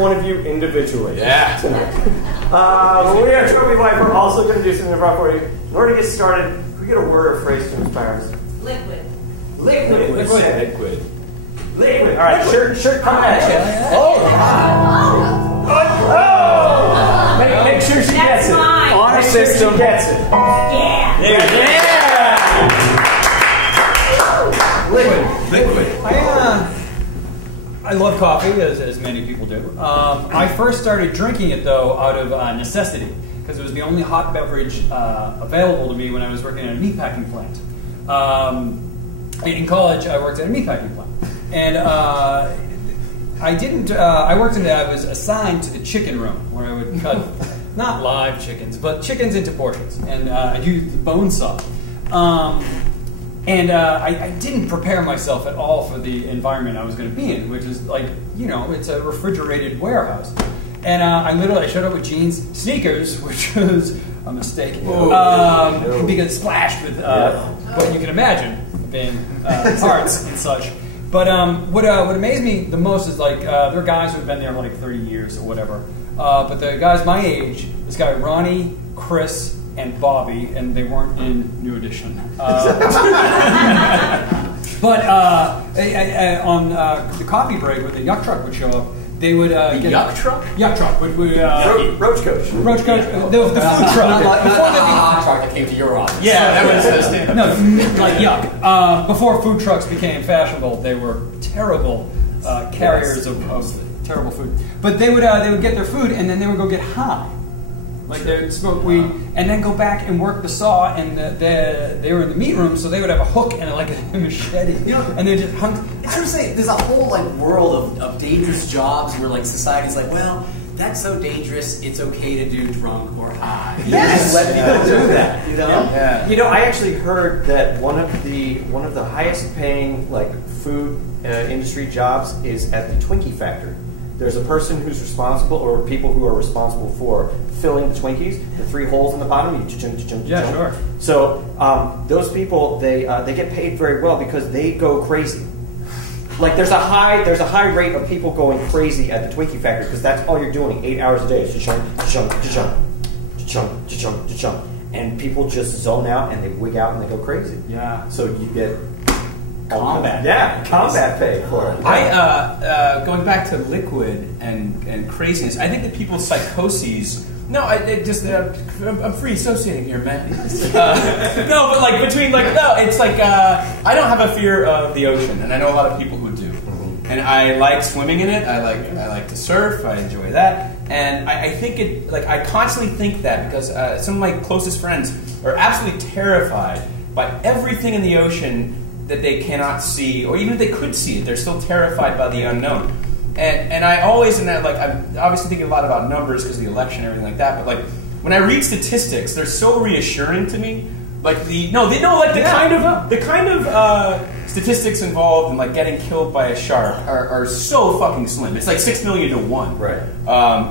one of you individually. Yeah. Tonight. We are Trophy Wife. We're also going to do some improv for you. In order to get started, can we get a word or phrase to inspire us? Liquid. Liquid. Liquid. Liquid. All right, shirt coming at you. Make sure she gets it. Honor system. She gets it. Yeah. Liquid. I love coffee, as many people do. I first started drinking it, though, out of necessity, because it was the only hot beverage available to me when I was working at a meatpacking plant. In college, I worked at a meatpacking plant. And I was assigned to the chicken room, where I would cut, not live chickens, but chickens into portions. And I'd use the bone saw. I didn't prepare myself at all for the environment I was going to be in, which is like, it's a refrigerated warehouse. And I showed up with jeans, sneakers, which was a mistake, because splashed with what you can imagine being parts and such. But what amazed me the most is there are guys who've been there like 30 years or whatever. But the guys my age, this guy Ronnie, Chris, and Bobby, and they weren't in New Edition. But on the coffee break, when the yuck truck would show up, they would Yuck truck? Yuck truck. Roach Coach. Roach Coach. The food truck. Not the hot truck that came to your office. Yeah, that was standard. No, like yuck. Before food trucks became fashionable, they were terrible carriers of terrible food. But they would get their food, and then they would go get high. Like they would smoke weed and then go back and work the saw, and they were in the meat room, so they would have a hook and like a machete, and they just hunt. I was saying, there's a whole world of dangerous jobs where society's like, well, that's so dangerous, it's okay to do drunk or high. Yes. Just let people do that, Yeah. I actually heard that one of the highest paying food industry jobs is at the Twinkie factory. There's a person who's responsible, or people who are responsible for filling the Twinkies, the 3 holes in the bottom. You cha-chung, cha-chung, Yeah, cha-chung. sure. So those people, they get paid very well because they go crazy. There's a high rate of people going crazy at the Twinkie factory because that's all you're doing 8 hours a day. Cha-chung, cha-chung, cha-chung, cha-chung, cha-chung, cha-chung, and people just zone out and they wig out and they go crazy. Yeah. So you get Combat. Yeah, combat pay for it. Going back to liquid and craziness, I think that people's psychoses. No, I'm free associating here, man. It's I don't have a fear of the ocean, and I know a lot of people who do. And I like swimming in it. I like to surf. I enjoy that, and I think I constantly think that because some of my closest friends are absolutely terrified by everything in the ocean that they cannot see, or even if they could see it, they're still terrified by the unknown. And I always, I'm obviously thinking a lot about numbers because of the election and everything like that, but when I read statistics, they're so reassuring to me. The kind of statistics involved in getting killed by a shark are so fucking slim. It's 6 million to 1. Right.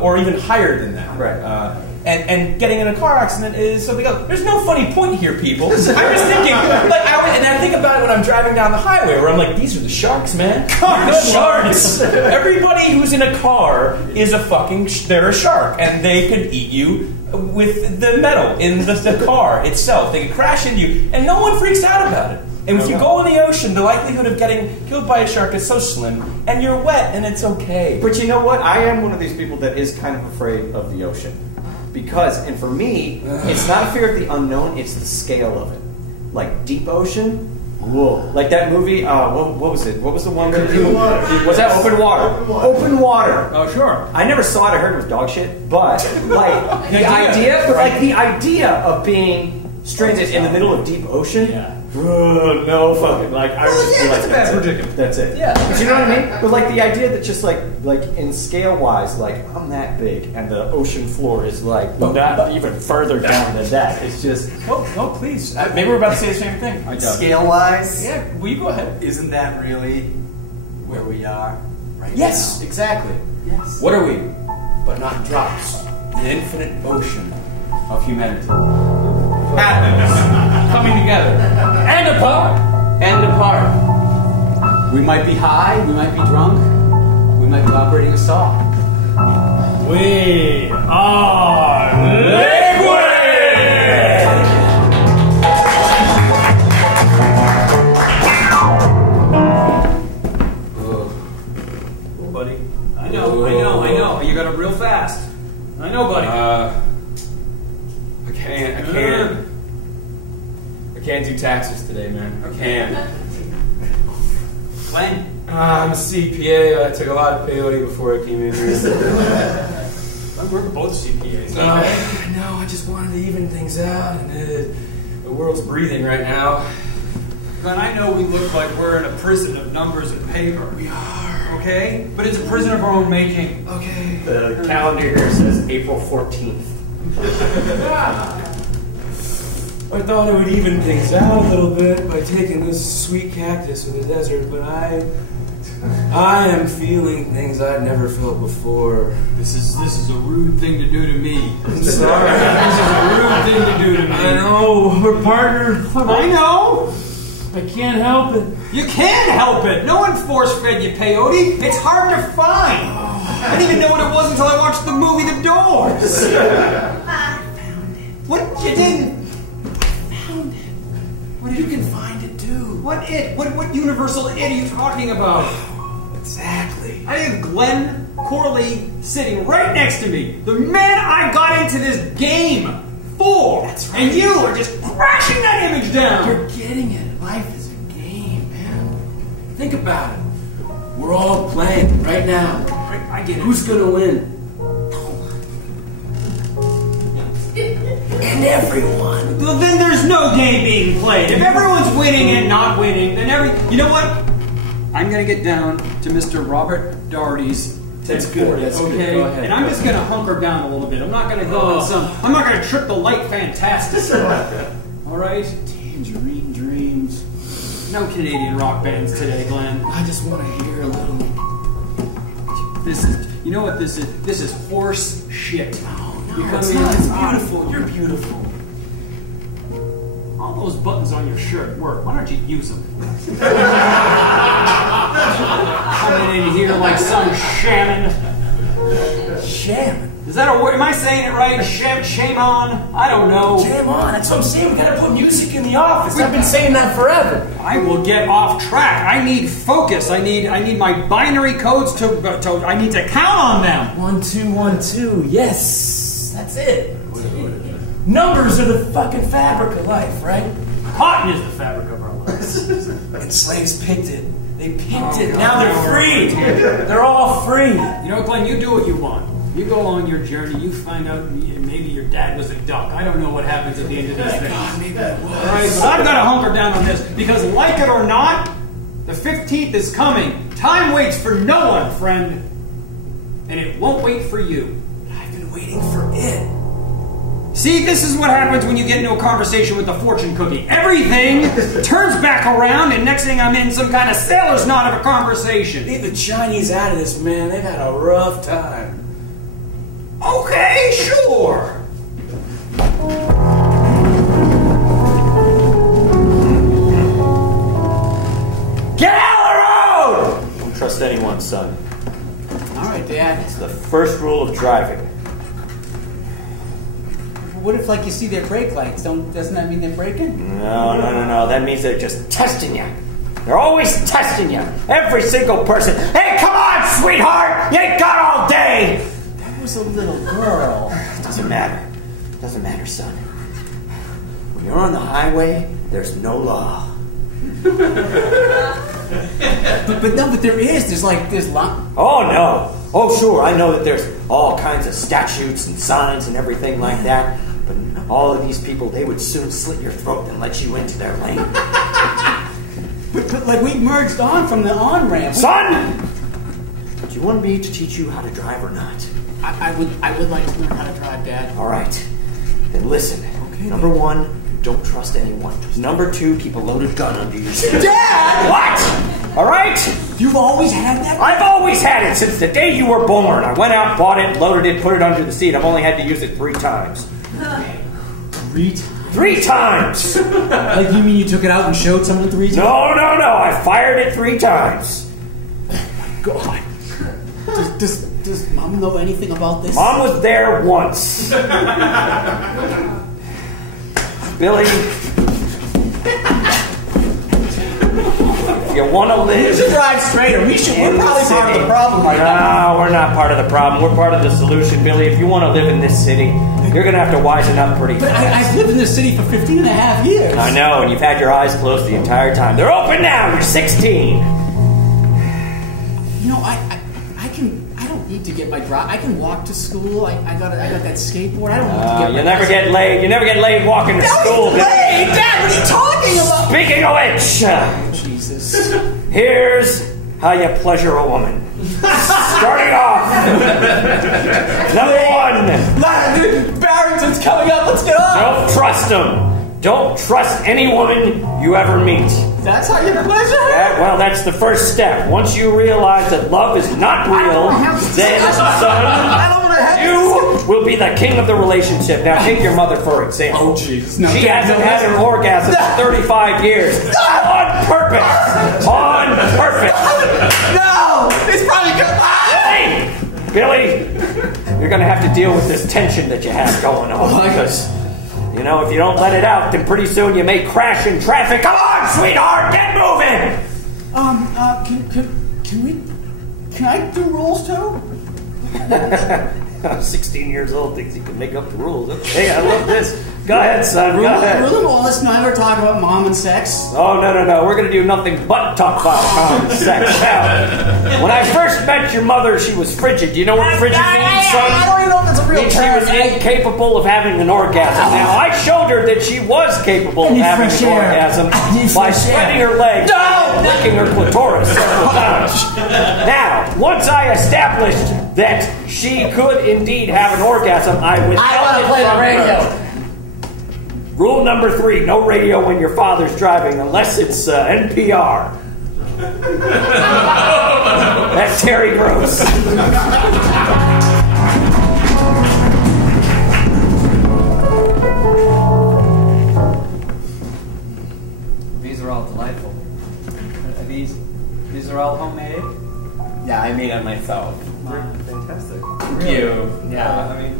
Or even higher than that. Right. And getting in a car accident is something else. There's no funny point here, people. I'm just thinking, and I think about it when I'm driving down the highway, where I'm like, these are the sharks, man. The sharks. Everybody who's in a car is they're a shark, and they could eat you with the metal in the car itself. They could crash into you, and no one freaks out about it. And if you go in the ocean, the likelihood of getting killed by a shark is so slim, and you're wet, and it's okay. But you know what? I am one of these people that is kind of afraid of the ocean. And for me, it's not a fear of the unknown, it's the scale of it. Deep ocean, whoa. That movie, what was it? What was the one that was that Open Water? Open Water. Oh, sure. I never saw it, I heard it was dog shit, but the idea of being stranded in the middle of deep ocean. Yeah. No fucking I would just be that's a bad predicament. That's it. Yeah. But you know what I mean? But the idea that just in scale wise, I'm that big and the ocean floor is not even further down than that. It's just Oh, please. Maybe we're about to say the same thing. Scale wise, Yeah, will you go ahead? isn't that really where we are right Yes, now? exactly. Yes. What are we? But not drops. The infinite ocean of humanity. Coming together. And apart. We might be high, we might be drunk, we might be operating a saw. We are Liquid! Buddy. I know. You got up real fast. I know, buddy. I can't do taxes today, man. I can't. Glenn? I'm a CPA. I took a lot of peyote before I came in here. We're both CPAs. No, I just wanted to even things out, and the world's breathing right now. Glenn, I know we look like we're in a prison of numbers and paper. We are. Okay? But it's a prison of our own making. Okay. The calendar here says April 14th. I thought it would even things out a little bit by taking this sweet cactus in the desert, but I am feeling things I've never felt before. This is a rude thing to do to me. I'm sorry. This is a rude thing to do to me. I know, we're partnered. I know. I can't help it. You can't help it. No one force-fed you peyote. It's hard to find. I didn't even know what it was until I watched the movie The Doors. I found it. What? You didn't? Found it. What you can find it too. What it? What universal it are you talking about? Exactly. I have Glenn Corley sitting right next to me. The man I got into this game for. That's right. And you are just crashing that image down. You're getting it. Life is a game, man. Think about it. We're all playing right now. I get it. Who's gonna win? And everyone. Well, then there's no game being played. If everyone's winning and not winning, then you know what? I'm gonna get down to Mr. Robert Doherty's. That's good. That's okay? good. Go ahead. And I'm just gonna hunker down a little bit. I'm not gonna go on some. I'm not gonna trip the light fantastic. All right? Tangerine dreams. No Canadian rock bands today, Glenn. I just want to hear a little. This is. You know what this is? This is horse shit. No, it's not. It's beautiful. You're beautiful. All those buttons on your shirt work. Why don't you use them? Coming in here like some shaman. Shaman. Is that a word? Am I saying it right? Shame on? I don't know. Jam on. That's what I'm saying. We gotta put music in the office. I've been saying that forever. I will get off track. I need focus. I need my binary codes to I need to count on them. 1, 2, 1, 2. Yes, that's it. Numbers are the fucking fabric of life, right? Cotton is the fabric of our lives. And slaves picked it. They picked it. God. Now they're free. They're all free. You know, Glenn, you do what you want. You go along your journey. You find out maybe your dad was a duck. I don't know what happens at the end of this thing. God, maybe it was. All right, but I've got to hunker down on this because, like it or not, the 15th is coming. Time waits for no one, friend, and it won't wait for you. I've been waiting for it. See, this is what happens when you get into a conversation with the fortune cookie. Everything turns back around, and next thing I'm in some kind of sailor's knot of a conversation. Leave the Chinese out of this, man. They've had a rough time. Okay, sure. Get out of the road! Don't trust anyone, son. All right, Dad. It's the first rule of driving. What if, like, you see their brake lights? Doesn't that mean they're braking? No. That means they're just testing you. They're always testing you. Every single person. Hey, come on, sweetheart! You ain't got all day! That was a little girl. Doesn't matter. Doesn't matter, son. When you're on the highway, there's no law. But there is. There's lot. Oh, no. Oh, sure, I know that there's all kinds of statutes and signs and everything like that. But all of these people, they would soon slit your throat and let you into their lane. But like, we merged on from the on-ramp. Son! Do you want me to teach you how to drive or not? I would like to learn how to drive, Dad. All right. Then listen. Okay. Number 1, don't trust anyone. Number 2, keep a loaded gun under your seat. Dad! What? All right? You've always had that? I've always had it since the day you were born. I went out, bought it, loaded it, put it under the seat. I've only had to use it 3 times. 3 times? 3 times! Like, you mean you took it out and showed someone 3 times? No. I fired it 3 times. God. Does Does Mom know anything about this? Mom was there once. Billy, if you want to live... We should drive straighter. We're probably part of the problem right now. No, we're not part of the problem. We're part of the solution, Billy. If you want to live in this city, you're going to have to wisen up pretty But fast. I've lived in this city for 15 and a half years. I know, and you've had your eyes closed the entire time. They're open now. You're 16. You know, I don't need to get my drive. I can walk to school. I got that skateboard. I don't need to get. You never get laid. You never get laid walking to school. Hey, Dad, what are you talking about? Speaking of which, Jesus. here's how you pleasure a woman. Starting off, number one. Barrington's coming up. Let's get on. Don't trust him. Don't trust any woman you ever meet. That's how you pleasure her? Yeah, well, that's the first step. Once you realize that love is not real, then, son, you will be the king of the relationship. Now, take your mother, for example. Oh, Jesus. No, she hasn't had an orgasm in 35 years. On purpose. On purpose. No! It's probably good. Hey! Billy, you're going to have to deal with this tension that you have going on. Because, you know, if you don't let it out, then pretty soon you may crash in traffic. Come on, sweetheart, get moving! Can I do rules too? 16 years old, thinks he can make up the rules. Okay, I love this. Go ahead, son, go ahead. Rule Wallace and I were talking about mom and sex. Oh, no. We're going to do nothing but talk about mom and sex. Now, when I first met your mother, she was frigid. You know what frigid means, son? I don't even know if it's a real She term. was incapable of having an orgasm. Now, I showed her that she was capable of having an orgasm by spreading her legs and licking her clitoris several times. Now, once I established that she could indeed have an orgasm, I withheld I want to play the radio. Rule number 3, no radio when your father's driving unless it's NPR. That's Terry Gross. These are all delightful. These are all homemade? Yeah, I made it myself. Fantastic. Thank you. Yeah. I mean,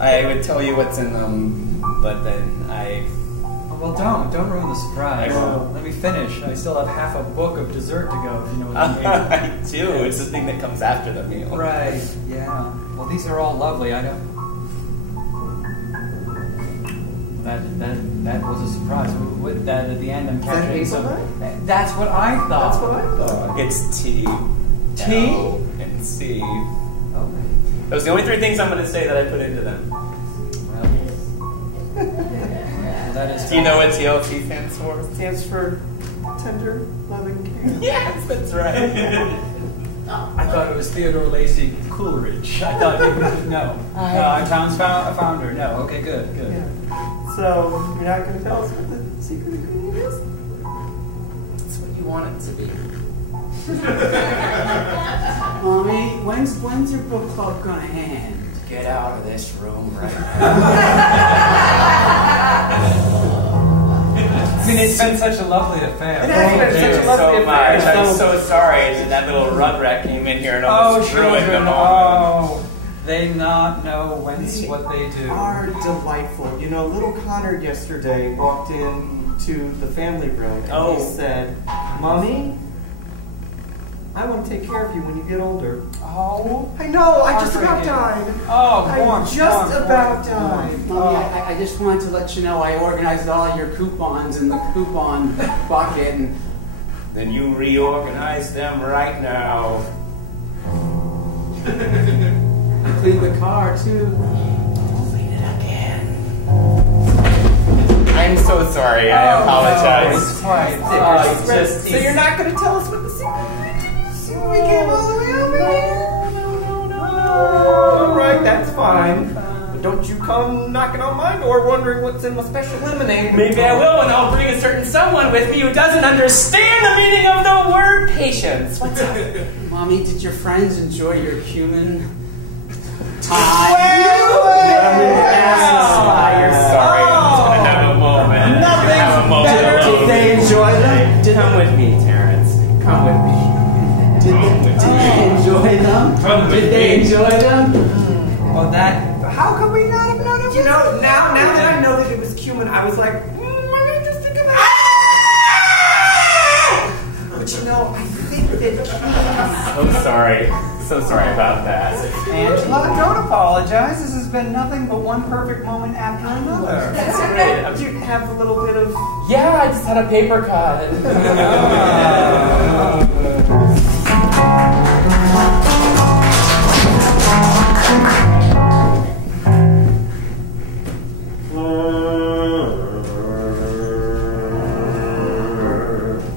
I would tell you what's in them, but then well, don't ruin the surprise. I won't. Let me finish. I still have half a book of dessert to go, if you know what I mean. I do. It's the thing that comes after the meal. Right, yeah. Well, these are all lovely. I don't... That was a surprise. With that at the end, I'm catching some... That's what I thought. That's what I thought. It's T, T? L, and C. Okay. Those are the only 3 things I'm going to say that I put into them. Well, that is... Do you know what TLC stands for? It stands for tender, loving care. Yes, that's right. I thought it was Theodore Lacey Coleridge. I thought you would know. Town's founder. No. Okay, good. Yeah. So, you're not going to tell us what the secret ingredient is? That's what you want it to be. Mommy, when's your book club gonna end? Get out of this room right now. I mean, it's been such a lovely affair. It has been such a lovely so much. affair. I'm so sorry that that little rug rat came in here and almost ruined the children, moment. they not know whence what they do. Are delightful. You know, little Connor yesterday walked into the family room and he said, "Mommy, I want to take care of you when you get older." Oh, I know, I just about died. oh, I just about died. Mommy, I just wanted to let you know I organized all your coupons in the coupon bucket and... Then you reorganize them right now. I cleaned the car, too. Clean it again. I'm so sorry. I apologize. It's quite. So you're not going to tell us what the secret is? We came all the way over here? No. All right, that's fine. But don't you come knocking on my door wondering what's in my special lemonade. Maybe I will, and I'll bring a certain someone with me who doesn't understand the meaning of the word patience. What's up? Mommy, did your friends enjoy your human Sorry, time? I'm just gonna have a moment. Did they enjoy them? Come with me, Terrence. Come with me. Did they enjoy them? Come with Did they really enjoy them. Well, how could we not have known it was? You know, now that I know that it was cumin, I was like, let me just think of that. But you know, I think that I'm sorry. So sorry about that. Angela, don't apologize. This has been nothing but one perfect moment after another. that's great. Do you have a little bit of... Yeah, I just had a paper cut.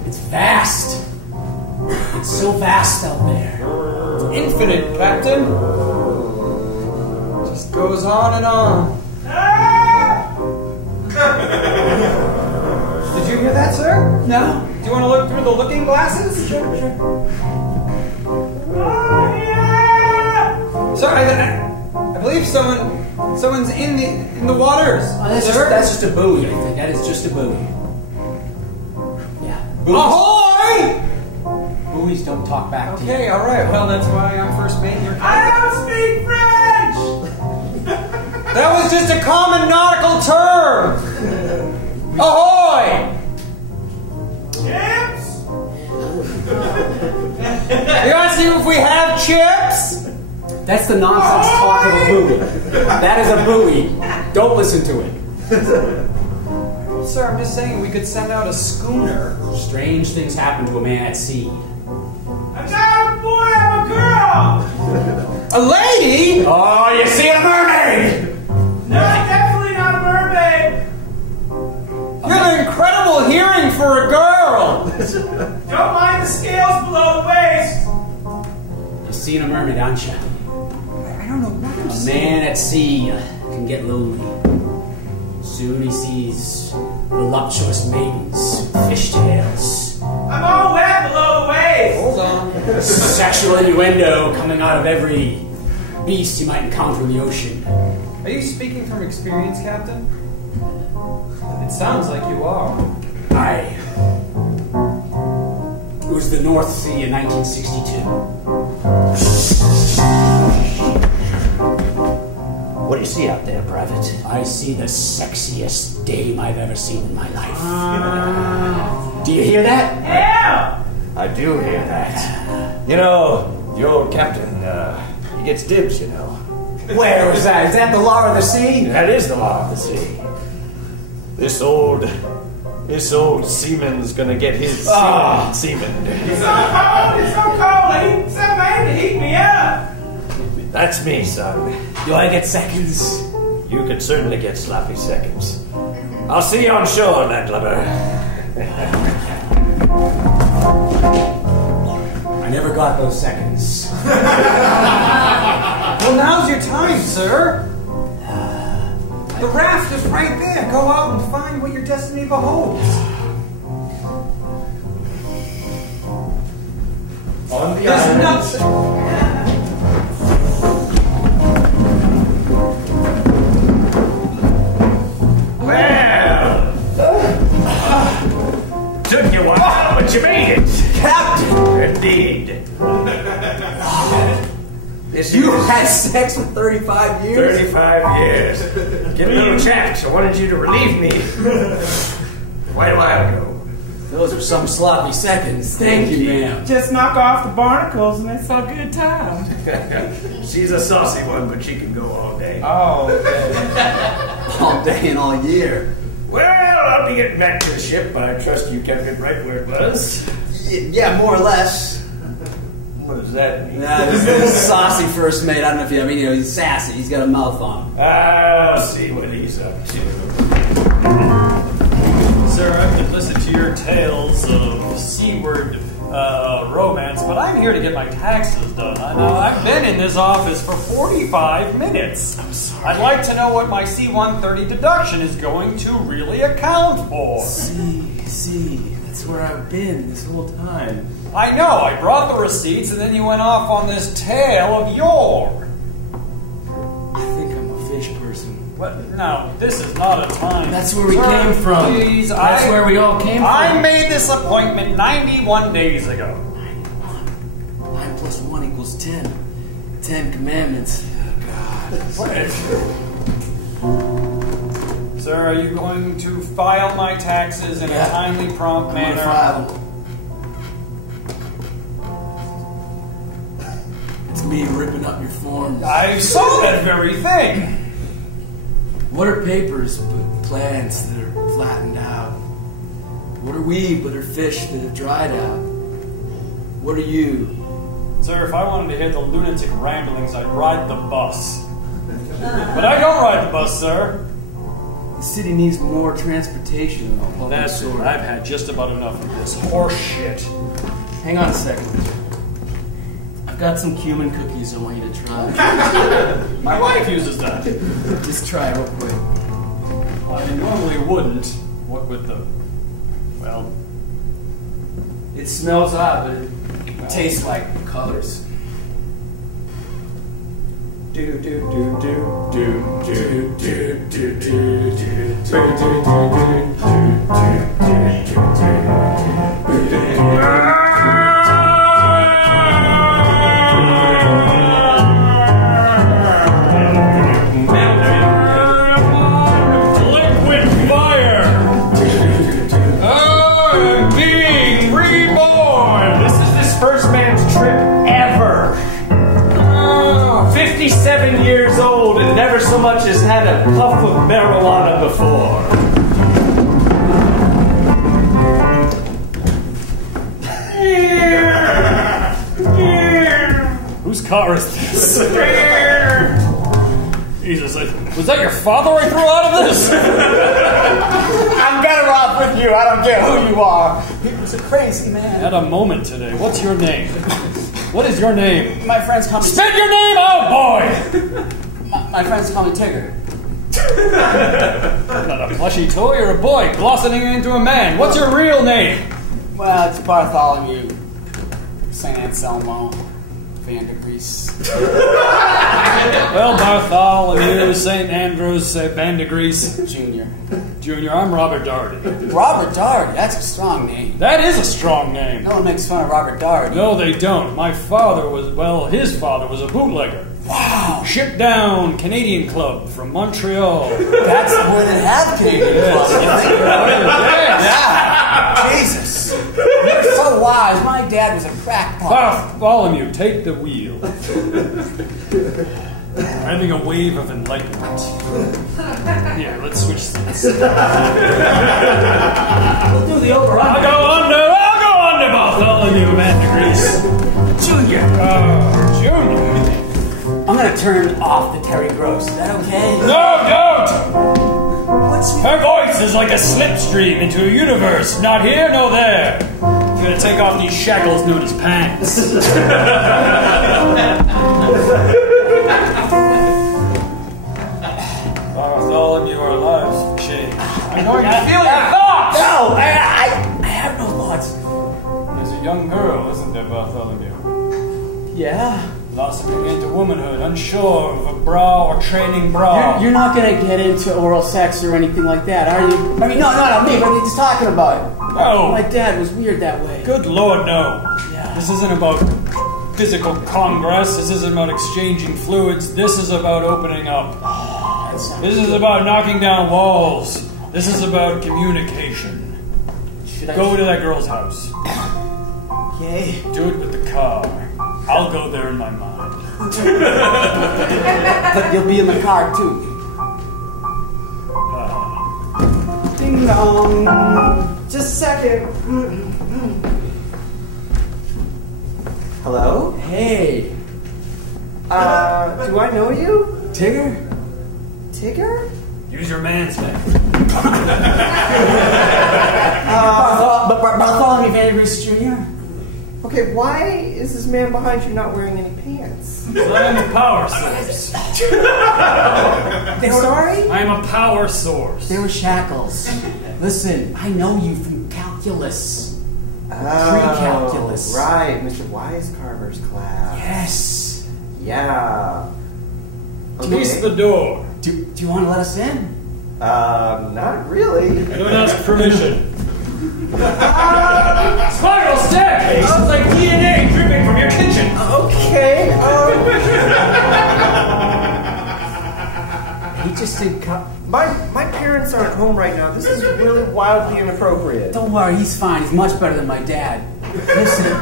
It's vast. It's so vast out there. Infinite, Captain. Just goes on and on. Did you hear that, sir? No? Do you want to look through the looking glasses? Sure. Sir, I believe someone's in the waters. Sir? That's just a buoy, I think. That is just a buoy. Yeah. Ahoy! Buoys don't talk back to you. Okay, all right. Well, that's why I'm first mate here. I don't speak French! That was just a common nautical term. Ahoy! Chips! You want to see if we have chips? That's the nonsense talk of a buoy. That is a buoy. Don't listen to it. Sir, I'm just saying we could send out a schooner. Strange things happen to a man at sea. I'm not a boy, I'm a girl! A lady? Oh, you see a mermaid! No, definitely not a mermaid! You have an incredible hearing for a girl. Don't mind the scales below the waist! You've seen a mermaid, haven't you? I don't know what I'm A man at sea can get lonely. Soon he sees voluptuous maidens, fishtails, I'm all wet below the waist! Hold on. sexual innuendo coming out of every beast you might encounter in the ocean. Are you speaking from experience, Captain? It sounds like you are. It was the North Sea in 1962. What do you see out there, Private? I see the sexiest dame I've ever seen in my life. Do you hear that? Yeah! I do hear that. You know, the old captain, he gets dibs, you know. Where was that? Is that the law of the sea? That is the law of the sea. This old seaman's gonna get his seaman. It's so cold! It's so cold! I need some man to heat me up! That's me, son. Do I get seconds? You could certainly get sloppy seconds. I'll see you on shore, landlubber. I never got those seconds. Well, now's your time, sir. The raft is right there. Go out and find what your destiny beholds. On the There's island. nothing. Took you a while, but you made it. Captain! Indeed. You had sex for 35 years? 35 years. Get a little chance. I wanted you to relieve me. Quite a while ago. Those are some sloppy seconds. Thank you, ma'am. Just knock off the barnacles and it's a good time. She's a saucy one, but she can go all day. Oh, All day and all year. Well, I'll be getting back to the ship. I trust you kept it right where it was. Yeah, more or less. What does that mean? Nah, this is saucy first mate. I don't know if you have any. He's sassy. He's got a mouth on him. I'll see what he's up to. Sir, I've been listening to your tales of seaward romance, but I'm here to get my taxes done. I've been in this office for 45 minutes. I'm sorry. I'd like to know what my C-130 deduction is going to really account for. See, that's where I've been this whole time. I know, I brought the receipts, and then you went off on this tale of yore. I think I'm a fish person. What? No, this is not a time. That's where we Sir, came from. Please, That's where we all came from. I made this appointment 91 days ago. 9 + 1 = 10. Ten Commandments. Sir, are you going to file my taxes in a timely, prompt manner? File them. It's me ripping up your forms. I saw that very thing. What are papers but plants that are flattened out? What are we but are fish that have dried out? What are you? Sir, if I wanted to hear the lunatic ramblings, I'd ride the bus. But I don't ride the bus, sir. The city needs more transportation of a public That's it. sort. I've had just about enough of this horse shit. Hang on a second. I've got some cumin cookies I want you to try. My wife uses that. Just try it real quick. I normally wouldn't. What with the... Well... It smells odd, but it tastes like colors. Do do do do do do do do do Liquid fire! I'm being reborn! This is this first man's trip ever. 57 years old and never so much as had a puff of marijuana before. Whose car is this? Jesus, was that your father I threw out of this? I'm better off with you. I don't care who you are. He was a crazy man. Had a moment today. What's your name? What is your name? My friends call me... Spit your name out, boy! My friends call me Tigger. Not a plushy toy or a boy blossoming into a man. What's your real name? Well, it's Bartholomew. St. Anselmo. Vandergrease. Well, Bartholomew, St. Andrews, Vandergrease. Junior, I'm Robert Darty. Robert Darty? That's a strong name. That is a strong name. No one makes fun of Robert Darty. No, they don't. My father was, well, his father was a bootlegger. Wow. Shipped down Canadian Club from Montreal. That's where they have Canadian Club. Yeah. Jesus. You're so wise. My dad was a crackpot. Bartholomew, take the wheel. Having a wave of enlightenment. Here, let's switch this. We'll do the over. I'll go under Bartholomew Vandergrease. Junior. Junior. I'm gonna turn off the Terry Gross. Is that okay? No, don't! What's Her voice is like a slipstream into a universe, not here, no there. I'm gonna take off these shackles known as pants. Bartholomew, our lives have changed. I'm going to feel your thoughts! No, I have no thoughts. There's a young girl, isn't there, Bartholomew? Yeah. Blossoming into womanhood, unsure of a bra or training bra. You're not gonna get into oral sex or anything like that, are you? I mean, no, not me, but he's talking about it. No. My dad was weird that way. Good Lord, no. Yeah. This isn't about physical congress. This isn't about exchanging fluids. This is about opening up. This is about knocking down walls. This is about communication. Go to that girl's house. Okay. Do it with the car. I'll go there in my mind. But you'll be in the car too. Ding dong. Just a second. Hello? Hey. Do I know you? Tigger? Tigger? Use your man's name. Bartholomew Vandergrease Jr.? Okay, why is this man behind you not wearing any pants? I'm a power source. Sorry? I'm a power source. There were shackles. Listen, I know you from calculus. Pre-calculus. Right, Mr. Wisecarver's class. Yes. Yeah. Close the door. Do you want to let us in? Not really. Don't ask permission. Spiral staircase! It's like DNA dripping from your kitchen! Okay, He just did cut. my parents aren't home right now. This is really wildly inappropriate. Don't worry, he's fine. He's much better than my dad. Listen,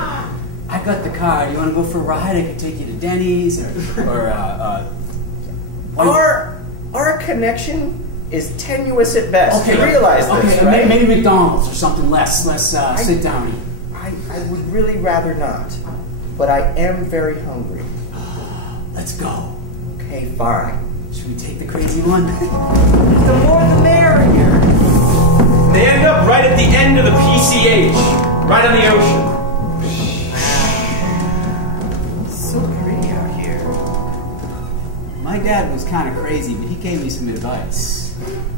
I got the car. You want to go for a ride? I could take you to Denny's Our connection is tenuous at best. Okay, You realize this, okay, right? maybe McDonald's or something less sit down. I would really rather not, but I am very hungry. Let's go. Okay, fine. Should we take the crazy one? The more the merrier. They end up right at the end of the PCH, right on the ocean. So pretty out here. My dad was kind of crazy, but he gave me some advice.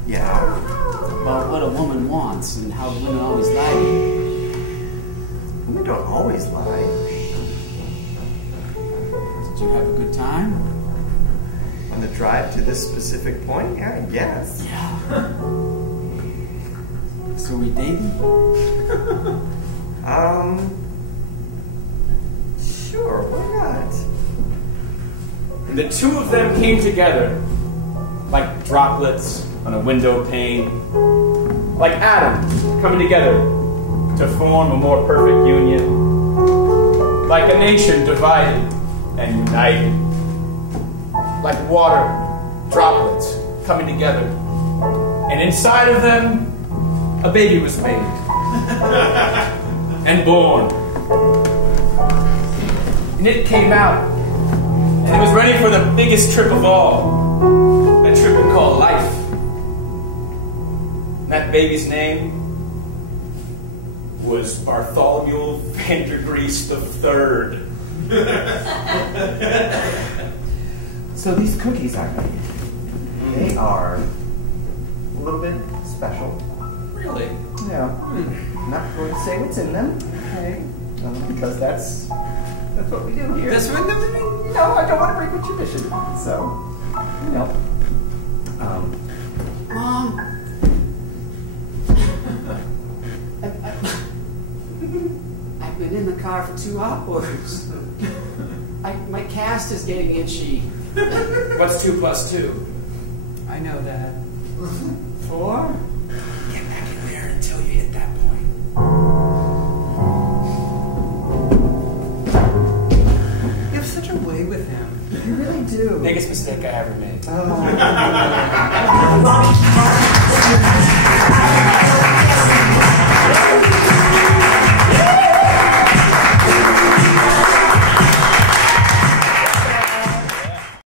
Yeah. About what a woman wants and how women always lie to you. Women don't always lie. Did you have a good time? On the drive to this specific point? Yeah, I guess. Yeah. So we dating? Sure, why not? And the two of them came together like droplets on a window pane, like atoms coming together to form a more perfect union, like a nation divided and united, like water droplets coming together. And inside of them, a baby was made and born. And it came out. And it was ready for the biggest trip of all. That trip we call life. And that baby's name was Bartholomew Vandergrease III. So these cookies I made, they are a little bit special. Really? Yeah. I'm not going to say what's in them, okay? Because that's what we do here. That's what I don't want to break with tradition. So, Mom. I've been in the car for 2 hours. My cast is getting itchy. What's 2 plus 2? I know that. 4? Get back in there until you hit that point. You have such a way with him. you really do. Biggest mistake I ever made. Oh.